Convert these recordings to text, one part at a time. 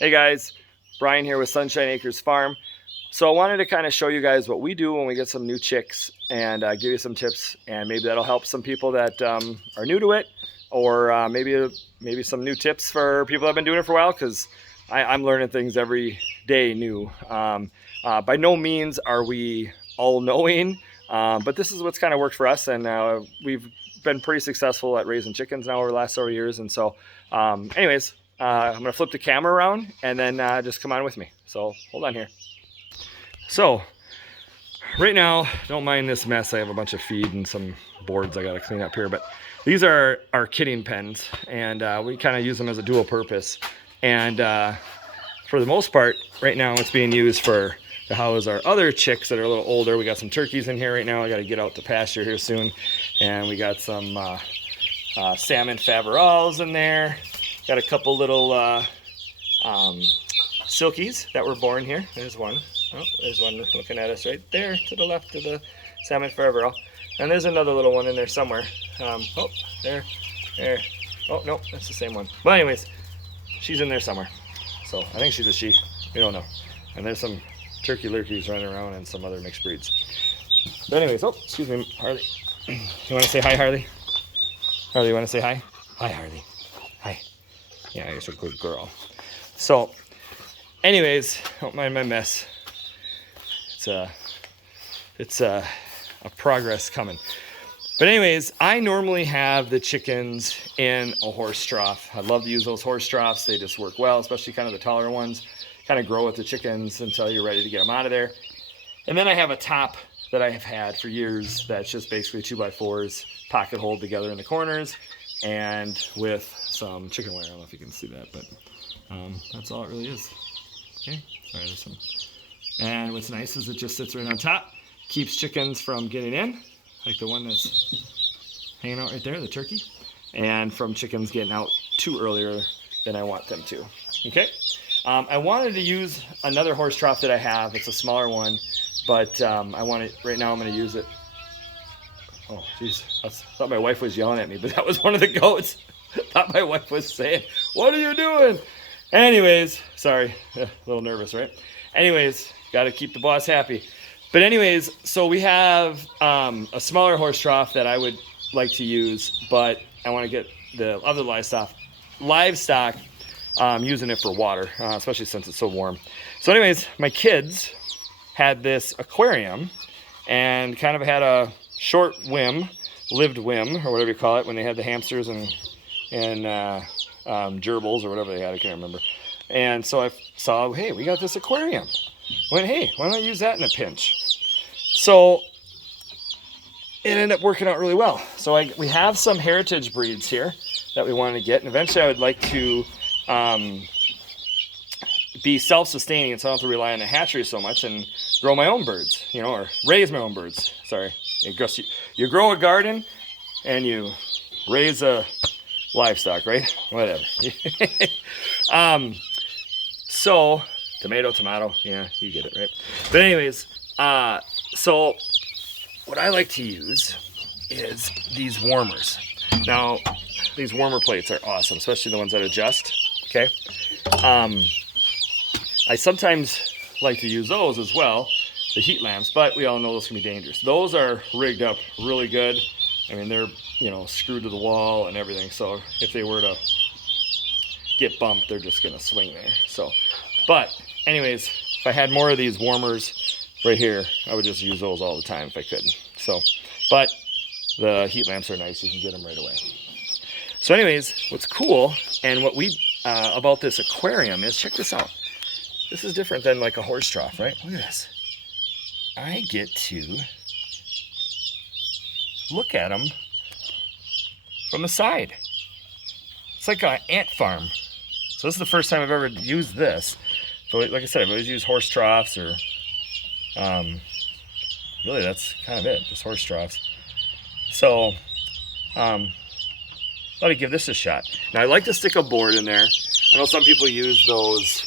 Hey guys, Brian here with Sunshine Acres Farm. So I wanted to kind of show you guys what we do when we get some new chicks and give you some tips, and maybe that'll help some people that are new to it, or maybe some new tips for people that have been doing it for a while, because I'm learning things every day new. By no means are we all knowing, but this is what's kind of worked for us, and we've been pretty successful at raising chickens now over the last several years. And so anyways, I'm gonna flip the camera around and then just come on with me. So hold on here. So right now, don't mind this mess. I have a bunch of feed and some boards I gotta clean up here, but these are our kidding pens, and we kind of use them as a dual purpose. And for the most part, right now it's being used for to house our other chicks that are a little older. We got some turkeys in here right now. I got to get out to pasture here soon, and we got some salmon Faverolles in there. Got a couple little silkies that were born here. There's one. Oh, there's one looking at us right there to the left of the salmon Faverolles. And there's another little one in there somewhere. Oh, there. Oh, no, that's the same one. But anyways, she's in there somewhere. So I think she's a she. We don't know. And there's some turkey lurkeys running around and some other mixed breeds. But anyways, oh, excuse me, Harley. You want to say hi, Harley? Harley, you want to say hi? Hi, Harley. Hi. Yeah, you're a good girl. So, anyways, don't mind my mess. It's a progress coming. But anyways, I normally have the chickens in a horse trough. I love to use those horse troughs. They just work well, especially kind of the taller ones. Kind of grow with the chickens until you're ready to get them out of there. And then I have a top that I have had for years that's just basically 2x4s, pocket hole together in the corners, and with some chicken wire. I don't know if you can see that, but that's all it really is. Okay, sorry, there's some. And what's nice is it just sits right on top, keeps chickens from getting in, like the one that's hanging out right there, the turkey, and from chickens getting out too earlier than I want them to. Okay. I wanted to use another horse trough that I have. It's a smaller one, but right now I'm going to use it. Oh, jeez. I thought my wife was yelling at me, but that was one of the goats. I thought my wife was saying, "What are you doing?" Anyways, sorry. A little nervous, right? Anyways, got to keep the boss happy. But anyways, so we have a smaller horse trough that I would like to use, but I want to get the other livestock using it for water, especially since it's so warm. So anyways, my kids had this aquarium and kind of had a lived whim, or whatever you call it, when they had the hamsters and gerbils or whatever they had, I can't remember. And so I saw, hey, we got this aquarium. I went, hey, why don't I use that in a pinch? So it ended up working out really well. So we have some heritage breeds here that we wanted to get, and eventually I would like to be self-sustaining, so I don't have to rely on the hatchery so much, and grow my own birds, or raise my own birds. Sorry, you grow a garden and you raise a livestock, right? Whatever. So tomato, yeah, you get it, right? But anyways, so what I like to use is these warmers. Now, these warmer plates are awesome, especially the ones that adjust. Okay. I sometimes like to use those as well, the heat lamps, but we all know those can be dangerous. Those are rigged up really good. I mean, they're, screwed to the wall and everything. So if they were to get bumped, they're just going to swing there. So, but anyways, if I had more of these warmers right here, I would just use those all the time if I could. So, but the heat lamps are nice. You can get them right away. So anyways, what's cool and what we about this aquarium is, check this out. This is different than like a horse trough, right? Look at this. I get to look at them from the side. It's like an ant farm. So this is the first time I've ever used this. But like I said, I've always used horse troughs, or really that's kind of it, just horse troughs. So thought I'd give this a shot. Now I like to stick a board in there. I know some people use those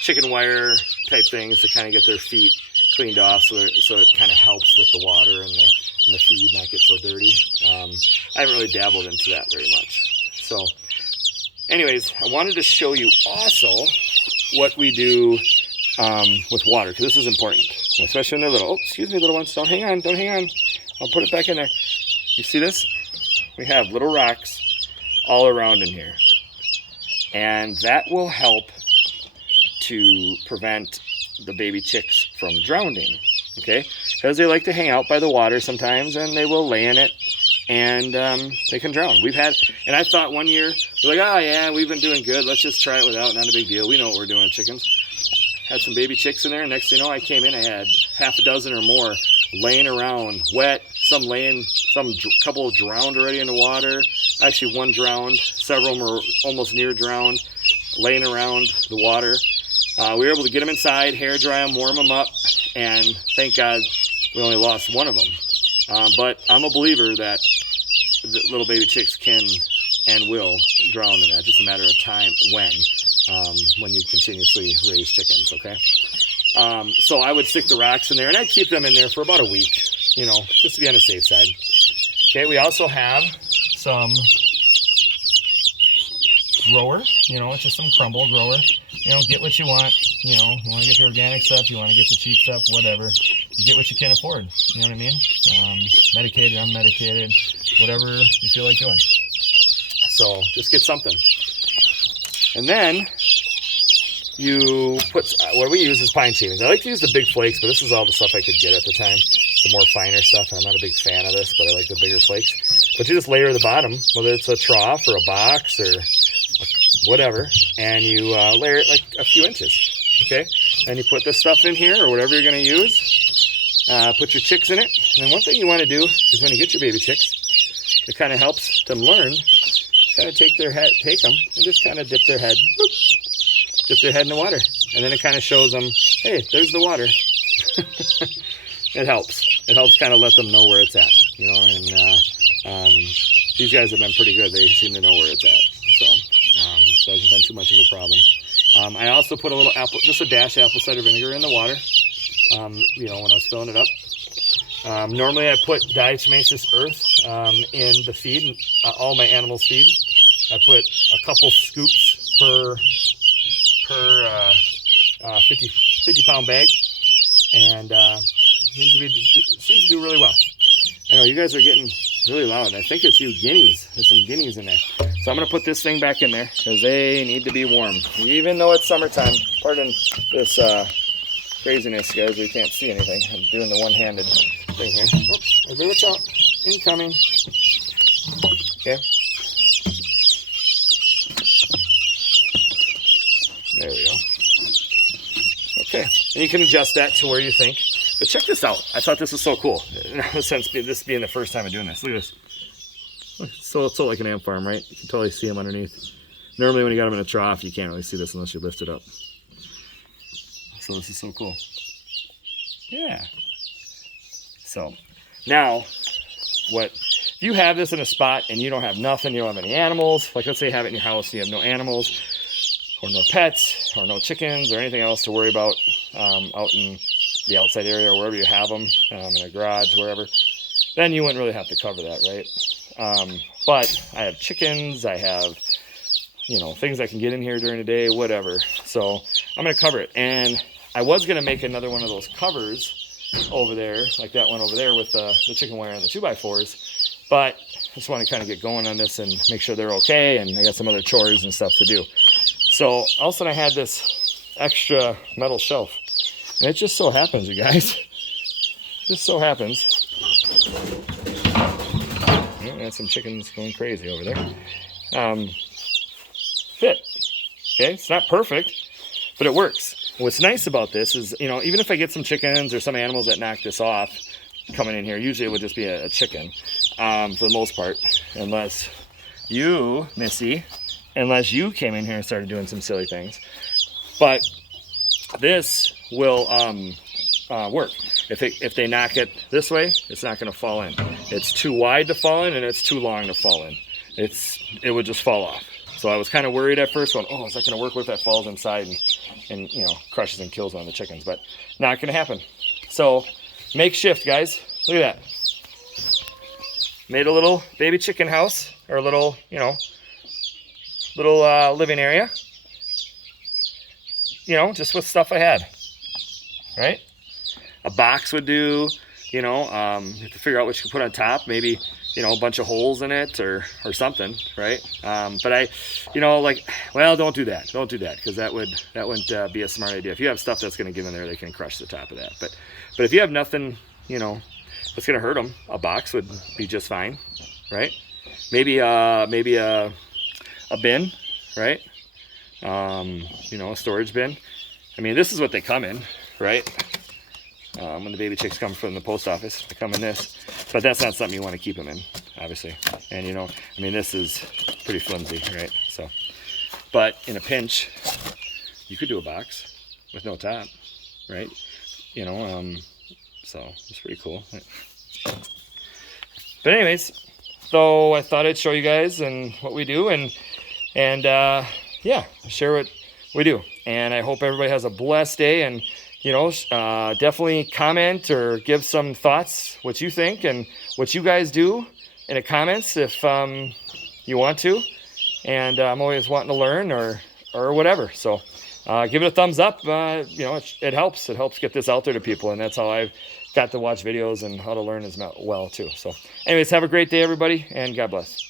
chicken wire type things to kind of get their feet cleaned off, so it kind of helps with the water and the feed not get so dirty. I haven't really dabbled into that very much. So anyways, I wanted to show you also what we do with water, because this is important, especially when they're little. Oh, excuse me, little ones. Don't hang on. Don't hang on. I'll put it back in there. You see this? We have little rocks all around in here. And that will help to prevent the baby chicks from drowning, okay? Because they like to hang out by the water sometimes, and they will lay in it, and they can drown. And I thought one year, we're like, oh yeah, we've been doing good. Let's just try it without, not a big deal. We know what we're doing with chickens. Had some baby chicks in there, and next thing you know, I came in, I had half a dozen or more laying around, wet, couple drowned already in the water. Actually, one drowned, several of them were almost near drowned, laying around the water. We were able to get them inside, hair dry them, warm them up, and thank God we only lost one of them. But I'm a believer that the little baby chicks can and will drown in that. Just a matter of time when you continuously raise chickens, okay? So I would stick the rocks in there, and I'd keep them in there for about a week, just to be on the safe side. Okay, we also have some grower, it's just some crumble grower. Get what you want. You want to get the organic stuff, you want to get the cheap stuff, whatever. You get what you can afford, you know what I mean? Medicated, unmedicated, whatever you feel like doing. So just get something. And then you put, what we use is pine shavings. I like to use the big flakes, but this is all the stuff I could get at the time. Some more finer stuff, and I'm not a big fan of this, but I like the bigger flakes. But you just layer the bottom, whether it's a trough or a box or whatever, and you layer it like a few inches, okay? And you put this stuff in here or whatever you're going to use. Put your chicks in it. And then one thing you want to do is when you get your baby chicks, it kind of helps them learn. Kind of take them and just kind of dip their head in the water. And then it kind of shows them, hey, there's the water. It helps. It helps kind of let them know where it's at, and these guys have been pretty good. They seem to know where it's at. So it hasn't been too much of a problem. I also put just a dash apple cider vinegar in the water, when I was filling it up. Normally I put diatomaceous earth in the feed, all my animals' feed. I put a couple scoops per 50 pound bag, and seems to do really well. I know you guys are getting really loud. I think it's you guineas. There's some guineas in there. So I'm going to put this thing back in there because they need to be warm. Even though it's summertime. Pardon this craziness, guys. We can't see anything. I'm doing the one-handed thing here. Oops. Okay, watch out. Incoming. Okay. There we go. Okay. And you can adjust that to where you think. But check this out. I thought this was so cool. In a sense, this being the first time I'm doing this. Look at this. So it's so like an ant farm, right? You can totally see them underneath. Normally when you got them in a trough, you can't really see this unless you lift it up. So this is so cool. Yeah. So now, if you have this in a spot and you don't have nothing, you don't have any animals, like let's say you have it in your house, you have no animals or no pets or no chickens or anything else to worry about out in the outside area or wherever you have them, in a garage, wherever, then you wouldn't really have to cover that, right? But I have chickens, I have, things I can get in here during the day, whatever. So I'm going to cover it. And I was going to make another one of those covers over there, like that one over there with the chicken wire and the 2x4s. But I just want to kind of get going on this and make sure they're okay. And I got some other chores and stuff to do. So all of a sudden I had this extra metal shelf. And it just so happens, you guys, just so happens. Got some chickens going crazy over there. Fit. Okay, it's not perfect, but it works. What's nice about this is, even if I get some chickens or some animals that knock this off coming in here, usually it would just be a chicken for the most part, unless you, Missy, came in here and started doing some silly things. But this will work. If they knock it this way, it's not going to fall in. It's too wide to fall in, and it's too long to fall in. It would just fall off. So I was kind of worried at first, going, oh, is that going to work? What if that falls inside and crushes and kills one of the chickens? But not going to happen. So makeshift, guys. Look at that. Made a little baby chicken house, or a little, little living area. You know, just with stuff I had, right? A box would do, you know, you have to figure out what you can put on top, maybe, you know, a bunch of holes in it or something, right? But I, you know, like, well, don't do that, because that wouldn't be a smart idea. If you have stuff that's going to get in there, they can crush the top of that. But if you have nothing, you know, that's going to hurt them, a box would be just fine, right? Maybe a bin, right? You know, a storage bin. I mean, this is what they come in, right? When the baby chicks come from the post office, they come in this. But that's not something you want to keep them in, obviously. And, you know, I mean, this is pretty flimsy, right? So, but in a pinch, you could do a box with no top, right? You know, so it's pretty cool. But anyways, so I thought I'd show you guys and what we do, and yeah, share what we do. And I hope everybody has a blessed day, and you know, definitely comment or give some thoughts, what you think and what you guys do in the comments if you want to. And I'm always wanting to learn or whatever. So give it a thumbs up. You know, it helps. It helps get this out there to people, and that's how I've got to watch videos and how to learn as well too. So anyways, have a great day, everybody, and God bless.